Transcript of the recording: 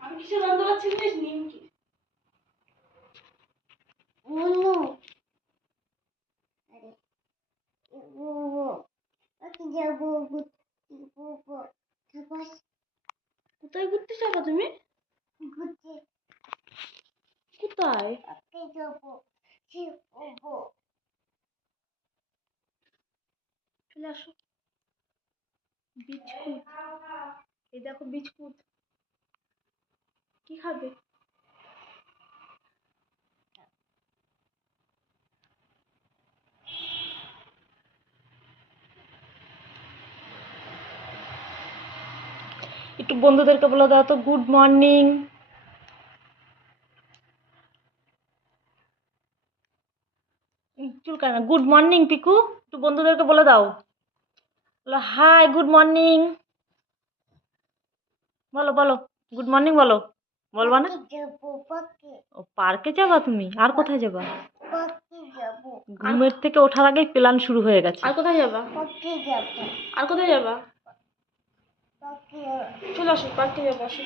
আমি কিছু জানতে পারছি না নিমকি উনু আরে ও ওকে যাবো ঘুরতে তারপর কোথায় ঘুরতে যাবা তুমি? ঘুরতে কোথায়? ওকে যাবো ও চলে আসো। বিস্কুট, এই দেখো বিস্কুট। কি খাবে? একটু বন্ধুদেরকে বলে দাও তো গুড মর্নিং। চুলকায় না। গুড মর্নিং পিকু, একটু বন্ধুদেরকে বলে দাও। বলো হাই গুড মর্নিং। বলো বলো গুড মর্নিং বলো। বলবা না? যাবো পাকে ও পার্কে যাবা তুমি? আর কোথায় যাবা? পাকে যাবো ঘুমের থেকে ওঠার আগেই প্ল্যান শুরু হয়ে গেছে। আর কোথায় যাবা? পাকে যাবো আর কোথায় যাবা? পাকে চলে আসো পার্কে যাবো আসো।